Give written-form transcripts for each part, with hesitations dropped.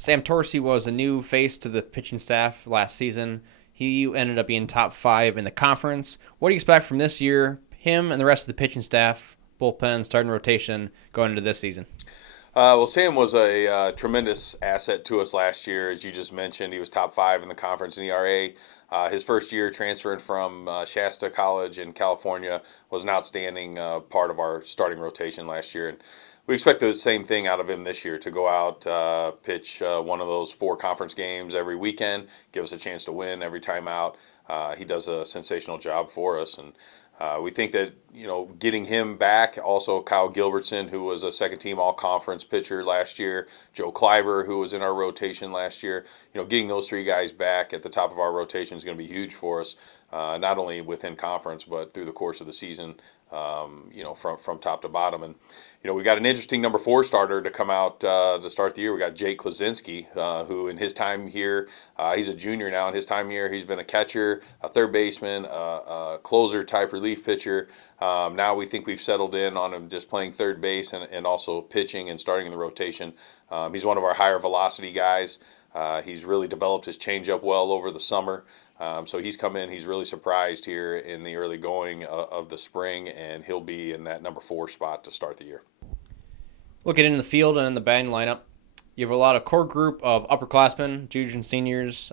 Sam Torcy was a new face to the pitching staff last season. He ended up being top five in the conference. What do you expect from this year, him and the rest of the pitching staff, bullpen, starting rotation going into this season? Well, Sam was a tremendous asset to us last year. As you just mentioned, he was top five in the conference in ERA. His first year transferring from Shasta College in California was an outstanding part of our starting rotation last year. And we expect the same thing out of him this year to go out, pitch one of those four conference games every weekend, give us a chance to win every time out. He does a sensational job for us. And we think that getting him back, also Kyle Gilbertson, who was a second team all conference pitcher last year, Joe Cliver, who was in our rotation last year, getting those three guys back at the top of our rotation is going to be huge for us, not only within conference but through the course of the season, from top to bottom. And we got an interesting number four starter to come out to start the year. We got Jake Klaczynski, who in his time here, he's a junior now. In his time here, he's been a catcher, a third baseman, a closer type relief pitcher. Now we think we've settled in on him just playing third base and also pitching and starting in the rotation. He's one of our higher velocity guys. He's really developed his changeup well over the summer. So he's come in. He's really surprised here in the early going of the spring, and he'll be in that number four spot to start the year. Looking in the field and in the batting lineup, you have a lot of core group of upperclassmen, juniors and seniors,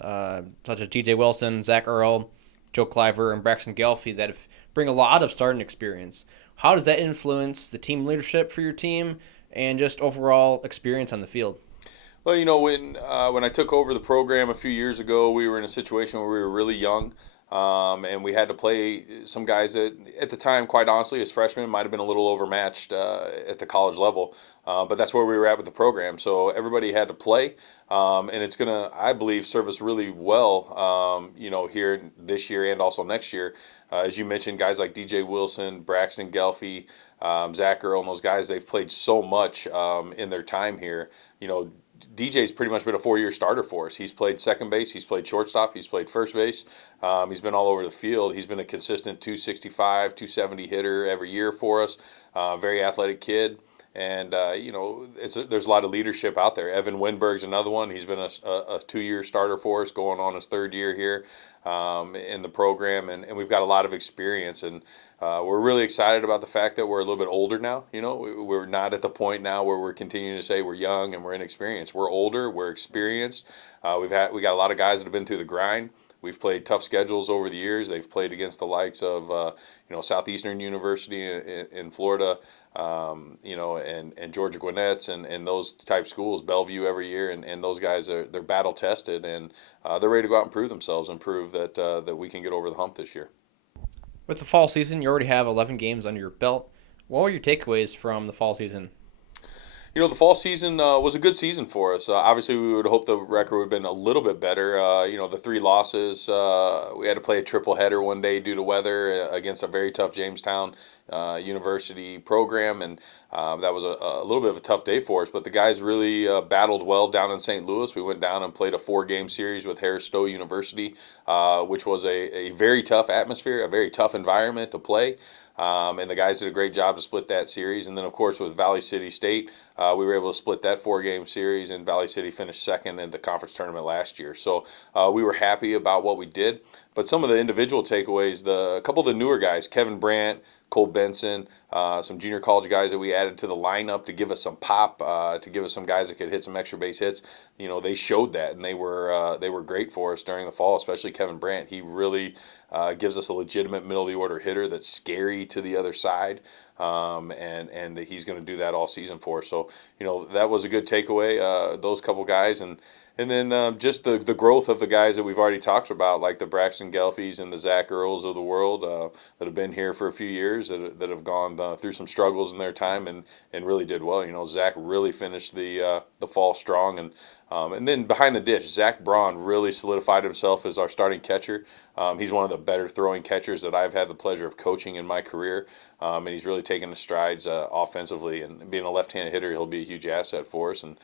such as T.J. Wilson, Zach Earl, Joe Cliver, and Braxton Gelfie that bring a lot of starting experience. How does that influence the team leadership for your team and just overall experience on the field? Well, when I took over the program a few years ago, we were in a situation where we were really young, and we had to play some guys that, at the time, quite honestly, as freshmen, might have been a little overmatched at the college level. But that's where we were at with the program. So everybody had to play, and it's going to, I believe, serve us really well, here this year and also next year. As you mentioned, guys like DJ Wilson, Braxton Gelfie, Zach Earl, and those guys, they've played so much in their time here. DJ's pretty much been a 4-year starter for us. He's played second base, he's played shortstop, he's played first base. He's been all over the field. He's been a consistent 265, 270 hitter every year for us. Very athletic kid. And, there's a lot of leadership out there. Evan Winberg's another one. He's been a 2-year starter for us, going on his third year here in the program. And we've got a lot of experience. And we're really excited about the fact that we're a little bit older now. We're not at the point now where we're continuing to say we're young and we're inexperienced. We're older, we're experienced. We got a lot of guys that have been through the grind. We've played tough schedules over the years. They've played against the likes of, Southeastern University in Florida, and Georgia Gwinnett's and those type schools, Bellevue every year. And those guys, they're battle tested, and they're ready to go out and prove themselves and prove that we can get over the hump this year. With the fall season, you already have 11 games under your belt. What were your takeaways from the fall season? The fall season was a good season for us. Obviously, we would hope the record would have been a little bit better. The 3 losses, we had to play a triple header one day due to weather against a very tough Jamestown University program, and that was a little bit of a tough day for us. But the guys really battled well down in St. Louis. We went down and played a 4-game series with Harris Stowe University, which was a very tough atmosphere, a very tough environment to play. And the guys did a great job to split that series. And then, of course, with Valley City State, we were able to split that 4-game series, and Valley City finished second in the conference tournament last year. So we were happy about what we did. But some of the individual takeaways, a couple of the newer guys, Kevin Brandt, Cole Benson, some junior college guys that we added to the lineup to give us some pop, to give us some guys that could hit some extra base hits. They showed that, and they were great for us during the fall, especially Kevin Brandt. He really gives us a legitimate middle of the order hitter that's scary to the other side, and he's going to do that all season for us. So that was a good takeaway. Those couple guys, and then just the growth of the guys that we've already talked about, like the Braxton Gelfies and the Zach Earls of the world that have been here for a few years, that have gone through some struggles in their time and really did well. Zach really finished the fall strong, and then behind the dish, Zach Braun really solidified himself as our starting catcher. He's one of the better throwing catchers that I've had the pleasure of coaching in my career, and he's really taken the strides offensively. And being a left-handed hitter, he'll be a huge asset for us. And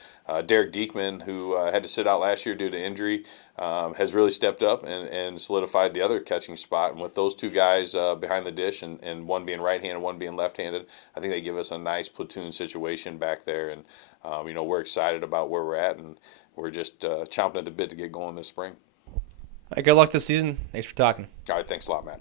Derek Diekman, who had to sit out last year due to injury, has really stepped up and solidified the other catching spot. And with those two guys behind the dish, and one being right-handed, one being left-handed, I think they give us a nice platoon situation back there. And we're excited about where we're at, we're just chomping at the bit to get going this spring. All right, good luck this season. Thanks for talking. All right, thanks a lot, man.